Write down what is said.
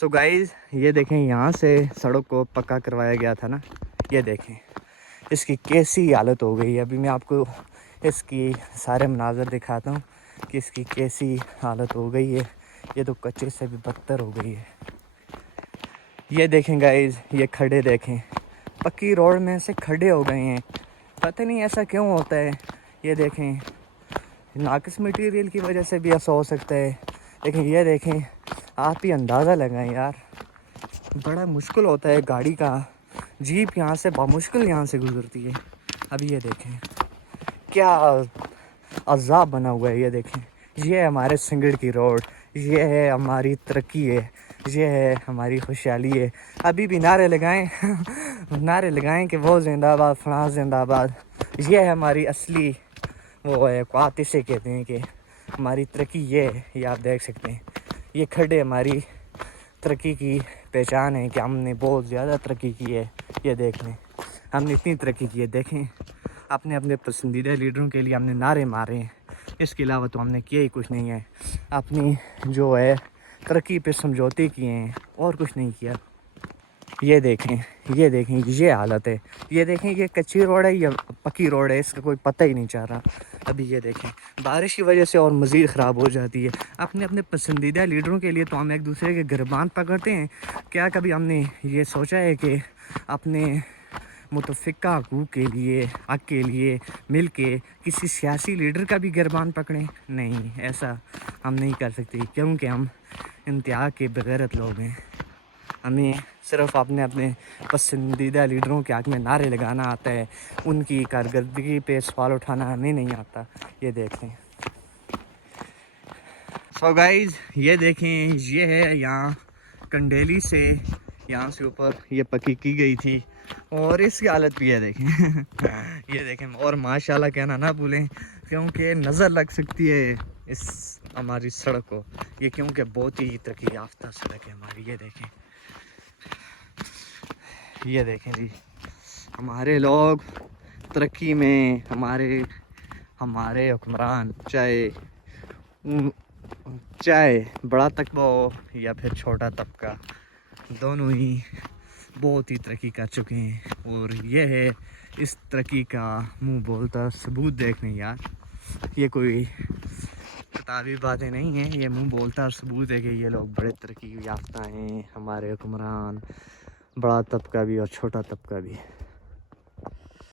So guys یہ دیکھیں یہاں سے سڑک کو پکا کروایا گیا تھا نا، یہ دیکھیں اس کی کیسی حالت ہو گئی ہے. ابھی میں آپ کو اس کی سارے مناظر دکھاتا ہوں کہ اس کی کیسی حالت ہو گئی ہے. یہ تو کچے سے بھی بدتر ہو گئی ہے. یہ دیکھیں گائز، یہ کھڈے دیکھیں، پکی روڈ میں سے کھڈے ہو گئے ہیں. پتہ نہیں ایسا کیوں ہوتا ہے. یہ دیکھیں ناقص مٹیریل کی وجہ سے بھی ایسا ہو سکتا ہے. لیکن یہ دیکھیں، آپ ہی اندازہ لگائیں یار، بڑا مشکل ہوتا ہے گاڑی کا. جیپ یہاں سے بامشکل یہاں سے گزرتی ہے. اب یہ دیکھیں کیا عذاب بنا ہوا ہے. یہ دیکھیں، یہ ہے ہمارے سنگڑ کی روڈ، یہ ہے ہماری ترقی ہے، یہ ہے ہماری خوشحالی ہے. ابھی بھی نعرے لگائیں نعرے لگائیں کہ وہ زندہ آباد، فلاں زندہ آباد. یہ ہے ہماری اصلی وہ ہے بات، اسے کہتے ہیں کہ ہماری ترقی یہ ہے. یہ آپ دیکھ سکتے ہیں، یہ کھڈے ہماری ترقی کی پہچان ہے کہ ہم نے بہت زیادہ ترقی کی ہے. یہ دیکھ لیں، ہم نے اتنی ترقی کی ہے. دیکھیں اپنے پسندیدہ لیڈروں کے لیے ہم نے نعرے مارے ہیں. اس کے علاوہ تو ہم نے کیا ہی کچھ نہیں ہے. اپنی جو ہے ترقی پہ سمجھوتے کیے ہیں اور کچھ نہیں کیا. یہ دیکھیں، یہ دیکھیں، یہ حالت ہے. یہ دیکھیں یہ کچی روڈ ہے یا پکی روڈ ہے، اس کا کوئی پتہ ہی نہیں چل رہا. ابھی یہ دیکھیں بارش کی وجہ سے اور مزید خراب ہو جاتی ہے. اپنے پسندیدہ لیڈروں کے لیے تو ہم ایک دوسرے کے گربان پکڑتے ہیں. کیا کبھی ہم نے یہ سوچا ہے کہ اپنے متفقہ حقوق کے لیے، حق کے لیے مل کے کسی سیاسی لیڈر کا بھی گربان پکڑیں؟ نہیں، ایسا ہم نہیں کر سکتے، کیونکہ ہم انتہا کے بغیرت لوگ ہیں. ہمیں صرف اپنے پسندیدہ لیڈروں کے حق میں نعرے لگانا آتا ہے. ان کی کارکردگی پہ سوال اٹھانا ہمیں نہیں آتا. یہ دیکھیں. سو گائز یہ دیکھیں، یہ ہے یہاں کنڈیلی سے یہاں سے اوپر یہ پکی کی گئی تھی اور اس کی حالت بھی ہے. دیکھیں یہ دیکھیں، اور ماشاءاللہ کہنا نہ بھولیں کیونکہ نظر لگ سکتی ہے اس ہماری سڑک کو. یہ کیونکہ بہت ہی ترقی یافتہ سڑک ہے ہماری. یہ دیکھیں، یہ دیکھیں جی، ہمارے لوگ ترقی میں، ہمارے حکمران چاہے بڑا طبقہ ہو یا پھر چھوٹا طبقہ، دونوں ہی بہت ہی ترقی کر چکے ہیں. اور یہ ہے اس ترقی کا منہ بولتا ثبوت. دیکھنے یار، یہ کوئی کتابی باتیں نہیں ہیں، یہ منہ بولتا ثبوت ہے کہ یہ لوگ بڑے ترقی یافتہ ہیں. ہمارے حکمران، بڑا طبقہ بھی اور چھوٹا طبقہ بھی.